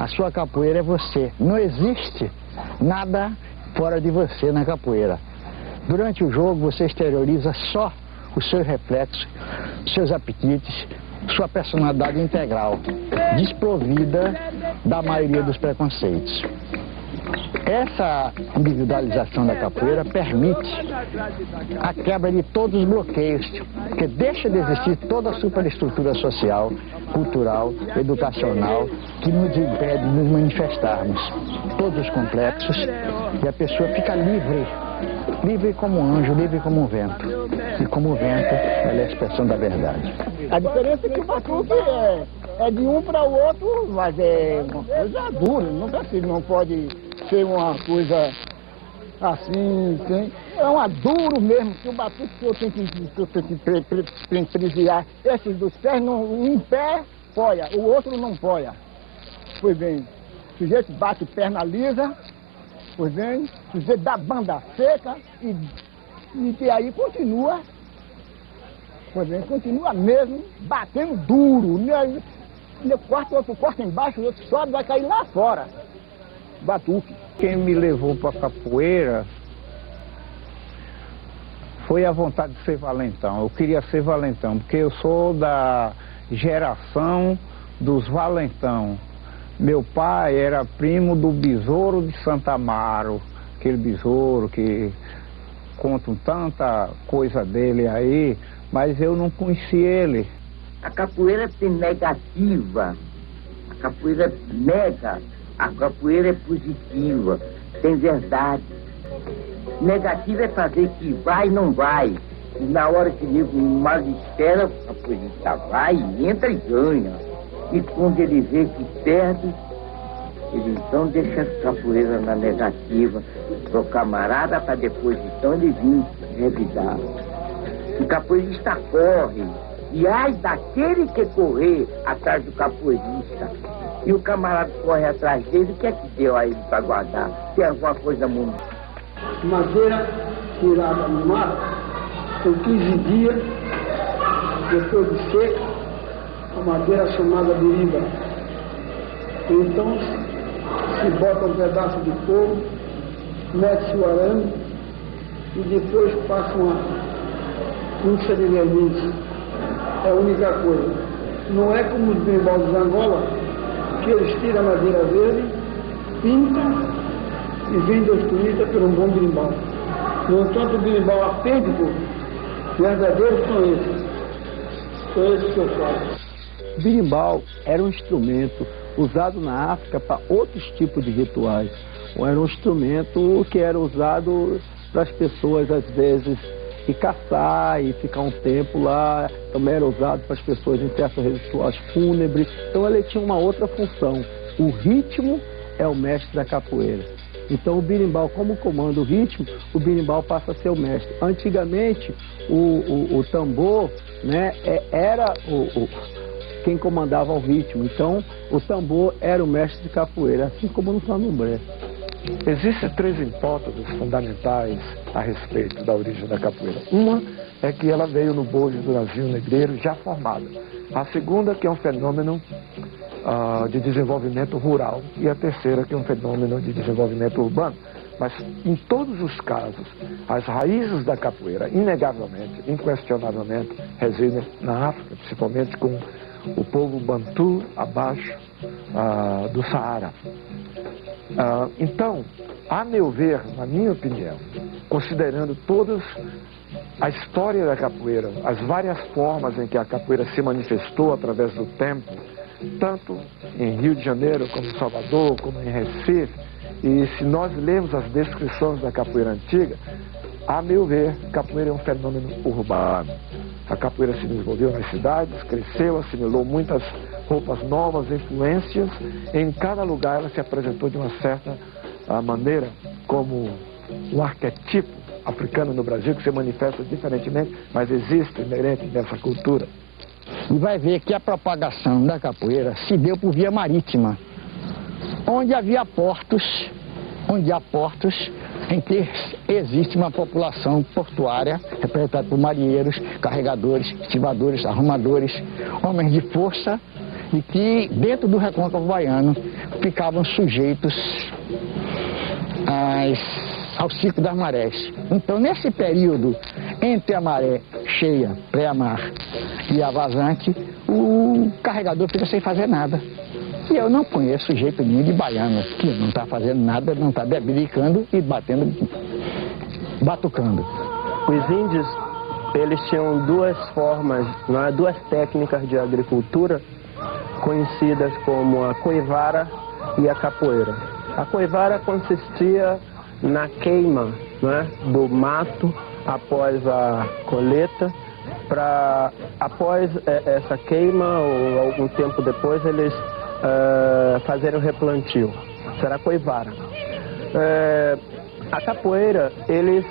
A sua capoeira é você. Não existe nada fora de você na capoeira. Durante o jogo você exterioriza só os seus reflexos, seus apetites, sua personalidade integral, desprovida da maioria dos preconceitos. Essa individualização da capoeira permite a quebra de todos os bloqueios, porque deixa de existir toda a superestrutura social, cultural, educacional, que nos impede de nos manifestarmos. Todos os complexos, e a pessoa fica livre, livre como um anjo, livre como um vento. E como o vento, ela é a expressão da verdade. A diferença é que o batuque é de um para o outro, mas é uma coisa dura, não pode ser uma coisa assim, é uma duro mesmo, que o batuque que eu tenho que privilegiar esses dos pés, um pé apoia, o outro não apoia. Pois bem, o sujeito bate perna lisa, pois bem, o sujeito dá banda seca e aí continua, pois bem, continua mesmo batendo duro, né? Outro corta embaixo, o outro sobe, vai cair lá fora. Batuque. Quem me levou para a capoeira foi a vontade de ser valentão. Eu queria ser valentão, porque eu sou da geração dos valentão. Meu pai era primo do besouro de Santa Amaro, aquele besouro que contam tanta coisa dele aí, mas eu não conheci ele. A capoeira tem negativa, a capoeira nega, a capoeira é positiva, tem verdade. Negativa é fazer que vai e não vai. E na hora que nego mais espera, a capoeirista vai, entra e ganha. E quando ele vê que perde, ele então deixa a capoeira na negativa pro camarada para depois então ele vir revidar. O capoeirista corre. E ai daquele que correr atrás do capoeirista. E o camarada corre atrás dele, o que é que deu a ele para guardar? Tem alguma coisa muito. Madeira tirada no mato, com 15 dias, depois de seca, a madeira chamada biriba. Então se bota um pedaço de couro, mete-se o arame e depois passa uma puxa de verniz. É a única coisa. Não é como os berimbau de Angola, que eles tiram a madeira verde, pintam e vendem os turistas por um bom berimbau. No entanto, o berimbau autêntico, verdadeiro, são esses. São esses que eu falo. Berimbau era um instrumento usado na África para outros tipos de rituais. Ou era um instrumento que era usado para as pessoas, às vezes, e caçar e ficar um tempo lá. Também era usado para as pessoas em certos rituais fúnebres. Então ele tinha uma outra função. O ritmo é o mestre da capoeira. Então o berimbau, como comanda o ritmo, o berimbau passa a ser o mestre. Antigamente o tambor, né, era quem comandava o ritmo. Então o tambor era o mestre de capoeira, assim como no candomblé. Existem três hipóteses fundamentais a respeito da origem da capoeira. Uma é que ela veio no bojo do navio negreiro já formada. A segunda que é um fenômeno de desenvolvimento rural. E a terceira que é um fenômeno de desenvolvimento urbano. Mas em todos os casos, as raízes da capoeira, inegavelmente, inquestionavelmente, residem na África, principalmente com o povo bantu abaixo do Saara. Então, a meu ver, na minha opinião, considerando todas a história da capoeira, as várias formas em que a capoeira se manifestou através do tempo, tanto em Rio de Janeiro, como em Salvador, como em Recife, e se nós lermos as descrições da capoeira antiga, a meu ver, capoeira é um fenômeno urbano. A capoeira se desenvolveu nas cidades, cresceu, assimilou muitas roupas novas, influências. Em cada lugar ela se apresentou de uma certa maneira como um arquetipo africano no Brasil que se manifesta diferentemente, mas existe inerente nessa cultura. E vai ver que a propagação da capoeira se deu por via marítima, onde havia portos, onde há portos em que existe uma população portuária representada por marinheiros, carregadores, estivadores, arrumadores, homens de força de que dentro do recôncavo baiano ficavam sujeitos ao ciclo das marés. Então, nesse período entre a maré cheia, pré-mar, e a vazante, o carregador fica sem fazer nada. E eu não conheço jeito nenhum de baiano que não está fazendo nada, não está debricando e batucando. Os índios, eles tinham duas formas, duas técnicas de agricultura conhecidas como a coivara e a capoeira. A coivara consistia na queima, do mato após a colheita. Após essa queima, ou algum tempo depois, eles fazerem o replantio. Será coivara. A capoeira, eles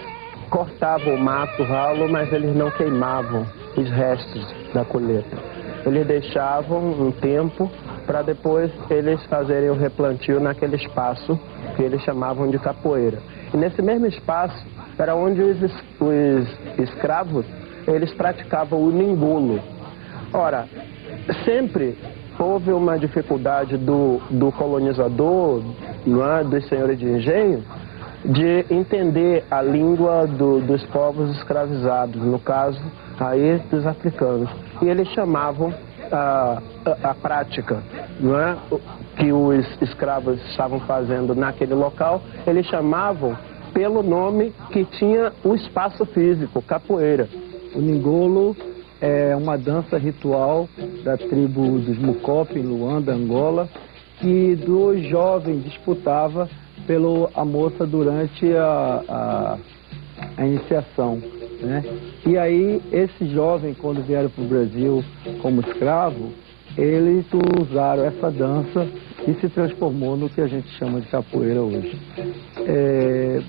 cortavam o mato ralo, mas eles não queimavam os restos da colheita. Eles deixavam um tempo para depois eles fazerem o replantio naquele espaço que eles chamavam de capoeira. E nesse mesmo espaço era onde os escravos eles praticavam o ningulo. Ora, sempre houve uma dificuldade do colonizador, dos senhores de engenho, de entender a língua dos povos escravizados, no caso aí dos africanos. E eles chamavam a prática, que os escravos estavam fazendo naquele local, eles chamavam pelo nome que tinha o espaço físico, capoeira. O ningolo é uma dança ritual da tribo dos Mucopi, em Luanda, Angola, que dois jovens disputavam pela moça durante a iniciação, né? E aí, esses jovens, quando vieram para o Brasil como escravo, eles usaram essa dança e se transformou no que a gente chama de capoeira hoje.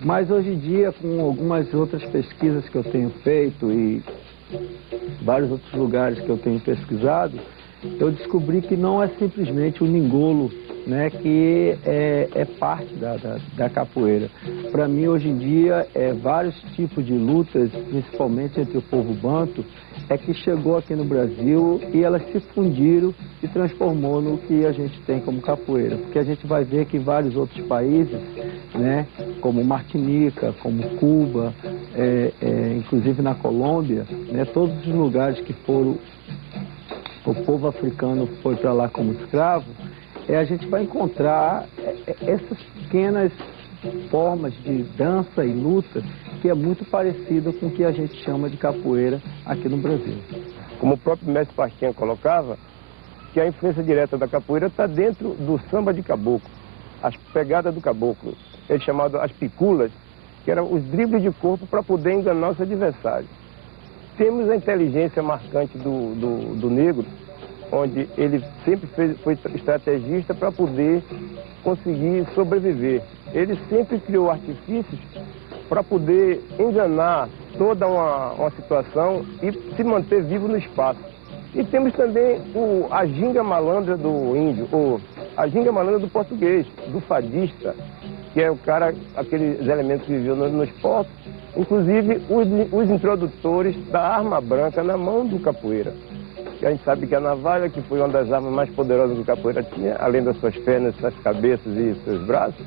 Mas hoje em dia, com algumas outras pesquisas que eu tenho feito e vários outros lugares que eu tenho pesquisado, eu descobri que não é simplesmente o ningolo, né, que é parte da capoeira. Para mim, hoje em dia, vários tipos de lutas, principalmente entre o povo banto, que chegou aqui no Brasil e elas se fundiram e transformou no que a gente tem como capoeira. Porque a gente vai ver que vários outros países, né, como Martinica, como Cuba, inclusive na Colômbia, né, todos os lugares que foram, o povo africano foi para lá como escravo, a gente vai encontrar essas pequenas formas de dança e luta que é muito parecido com o que a gente chama de capoeira aqui no Brasil. Como o próprio mestre Pastinha colocava, que a influência direta da capoeira está dentro do samba de caboclo, as pegadas do caboclo, ele chamado as piculas, que eram os dribles de corpo para poder enganar nosso adversário. Temos a inteligência marcante do negro, onde ele sempre foi estrategista para poder conseguir sobreviver. Ele sempre criou artifícios para poder enganar toda uma situação e se manter vivo no espaço. E temos também a ginga malandra do índio, ou a ginga malandra do português, do fadista, que é o cara, aqueles elementos que viviam nos portos, inclusive os introdutores da arma branca na mão do capoeira. A gente sabe que a navalha, que foi uma das armas mais poderosas que o capoeira tinha, além das suas pernas, suas cabeças e seus braços,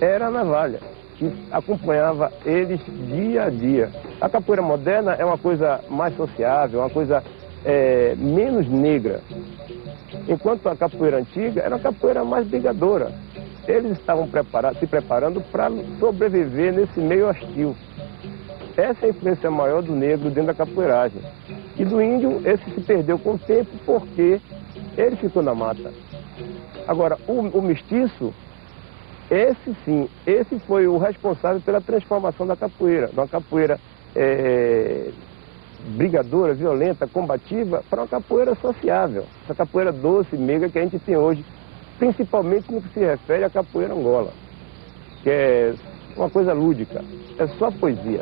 era a navalha, que acompanhava eles dia a dia. A capoeira moderna é uma coisa mais sociável, uma coisa menos negra, enquanto a capoeira antiga era uma capoeira mais brigadora. Eles estavam se preparando para sobreviver nesse meio hostil. Essa é a influência maior do negro dentro da capoeiragem. E do índio, esse se perdeu com o tempo porque ele ficou na mata. Agora, o mestiço, esse foi o responsável pela transformação da capoeira. De uma capoeira brigadora, violenta, combativa, para uma capoeira sociável. Essa capoeira doce, meiga que a gente tem hoje, principalmente no que se refere à capoeira Angola, que é uma coisa lúdica, é só poesia.